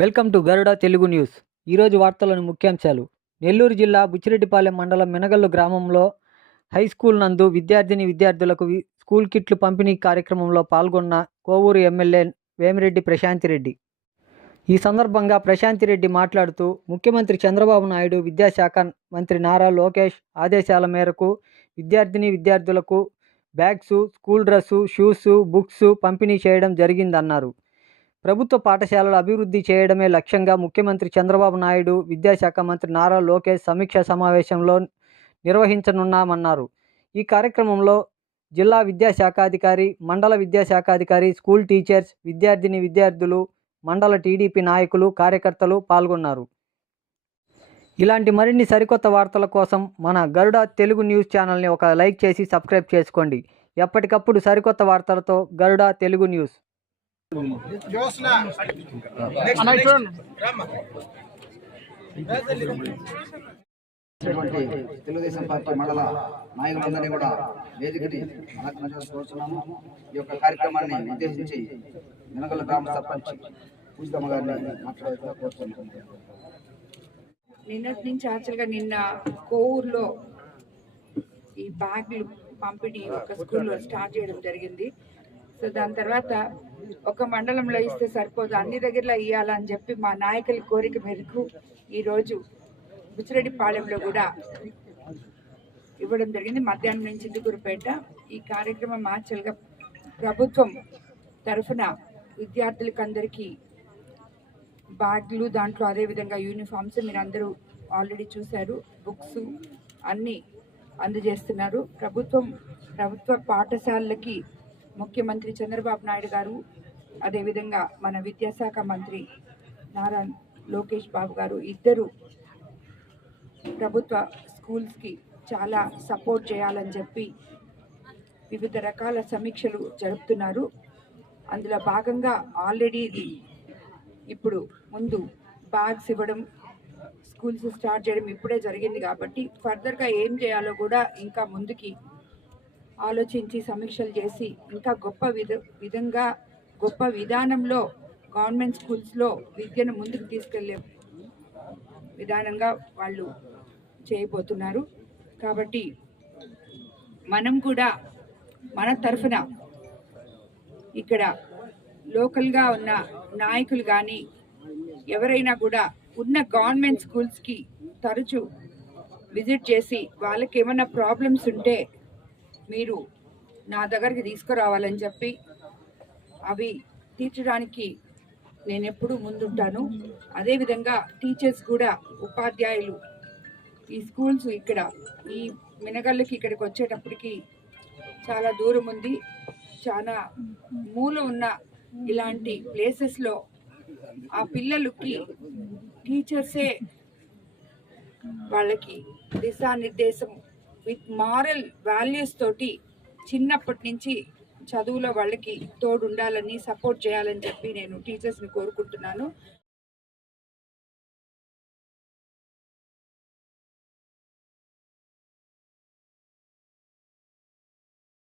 Welcome to Garuda Telugu news. ఈరోజు వార్తలను ముఖ్యాంశాలు. నెల్లూరు జిల్లా బుచ్చిరెడ్డిపాలెం మండలం మినగల్లు గ్రామంలో హై స్కూల్ నందు విద్యార్థులకు స్కూల్ కిట్లు పంపిణీ కార్యక్రమంలో పాల్గొన్న కోవూరు ఎమ్మెల్యే వేమిరెడ్డి ప్రశాంతిరెడ్డి. ఈ సందర్భంగా ప్రశాంతిరెడ్డి మాట్లాడుతూ, ముఖ్యమంత్రి చంద్రబాబు నాయుడు, విద్యాశాఖ మంత్రి నారా లోకేష్ ఆదేశాల మేరకు విద్యార్థులకు bags, school dress, shoes, books పంపిణీ చేయడం జరిగిందన్నారు. ప్రభుత్వ పాఠశాలలు అభివృద్ధి చేయడమే లక్ష్యంగా ముఖ్యమంత్రి చంద్రబాబు నాయుడు, విద్యాశాఖ మంత్రి నారా లోకేష్ సమీక్షా సమావేశంలో నిర్వహించనున్నామన్నారు. ఈ కార్యక్రమంలో జిల్లా విద్యాశాఖాధికారి, మండల విద్యాశాఖాధికారి, స్కూల్ టీచర్స్, విద్యార్థులు, మండల టీడీపీ నాయకులు, కార్యకర్తలు పాల్గొన్నారు. ఇలాంటి మరిన్ని సరికొత్త వార్తల కోసం మన గరుడ తెలుగు న్యూస్ ఛానల్ని ఒక లైక్ చేసి సబ్స్క్రైబ్ చేసుకోండి. ఎప్పటికప్పుడు సరికొత్త వార్తలతో గరుడ తెలుగు న్యూస్. తెలుగుదేశం పార్టీ మండల నాయకులందరినీ కూడా వేదికని కోరుతున్నాము. ఈ యొక్క కార్యక్రమాన్ని ఉద్దేశించి మినగల గ్రామ సర్పంచ్ పూజితమ్మ గారిని మాట్లాడుతూ కోరుతున్నాము. నిన్నటి నుంచి యాక్చువల్గా నిన్న కోవూరులో ఈ బ్యాగులు పంపిణీ ఒక స్కూల్లో స్టార్ట్ చేయడం జరిగింది. సో దాని తర్వాత ఒక మండలంలో ఇస్తే సరిపోదు, అన్ని దగ్గరలో ఇవ్వాలని చెప్పి మా నాయకుల కోరిక మేరకు ఈరోజు బుచ్చిరెడ్డిపాలెంలో కూడా ఇవ్వడం జరిగింది. మధ్యాహ్నం నుంచి చిందుకూరుపేట. ఈ కార్యక్రమం యాక్చువల్గా ప్రభుత్వం తరఫున విద్యార్థులకు అందరికీ బ్యాగ్లు, దాంట్లో అదేవిధంగా యూనిఫామ్స్ మీరు అందరూ ఆల్రెడీ చూశారు, బుక్స్ అన్నీ అందజేస్తున్నారు. ప్రభుత్వ పాఠశాలలకి ముఖ్యమంత్రి చంద్రబాబు నాయుడు గారు, అదేవిధంగా మన విద్యాశాఖ మంత్రి నారా లోకేష్ బాబు గారు ఇద్దరు ప్రభుత్వ స్కూల్స్కి చాలా సపోర్ట్ చేయాలని చెప్పి వివిధ రకాల సమీక్షలు జరుపుతున్నారు. అందులో భాగంగా ఆల్రెడీ ఇప్పుడు ముందు బ్యాగ్స్ ఇవ్వడం, స్కూల్స్ స్టార్ట్ చేయడం ఇప్పుడే జరిగింది. కాబట్టి ఫర్దర్గా ఏం చేయాలో కూడా ఇంకా ముందుకి ఆలోచించి సమీక్షలు చేసి ఇంకా గొప్ప విధానంలో గవర్నమెంట్ స్కూల్స్లో విద్యను ముందుకు తీసుకెళ్లే విధానంగా వాళ్ళు చేయబోతున్నారు. కాబట్టి మనం కూడా మన తరఫున ఇక్కడ లోకల్గా ఉన్న నాయకులు కానీ ఎవరైనా కూడా ఉన్న గవర్నమెంట్ స్కూల్స్కి తరచూ విజిట్ చేసి వాళ్ళకి ఏమైనా ప్రాబ్లమ్స్ ఉంటే మీరు నా దగ్గరికి తీసుకురావాలని చెప్పి అవి తీర్చడానికి నేను ఎప్పుడూ ముందుంటాను. అదేవిధంగా టీచర్స్ కూడా, ఉపాధ్యాయులు, ఈ స్కూల్స్ ఇక్కడ ఈ మినగళ్ళకి ఇక్కడికి వచ్చేటప్పటికి చాలా దూరం ఉంది, చాలా మూల ఉన్న ఇలాంటి ప్లేసెస్లో ఆ పిల్లలకి టీచర్సే వాళ్ళకి దిశానిర్దేశం విత్ మారల్ వాల్యూస్ తోటి చిన్నప్పటి నుంచి చదువులో వాళ్ళకి తోడు ఉండాలని, సపోర్ట్ చేయాలని చెప్పి నేను టీచర్స్ని కోరుకుంటున్నాను.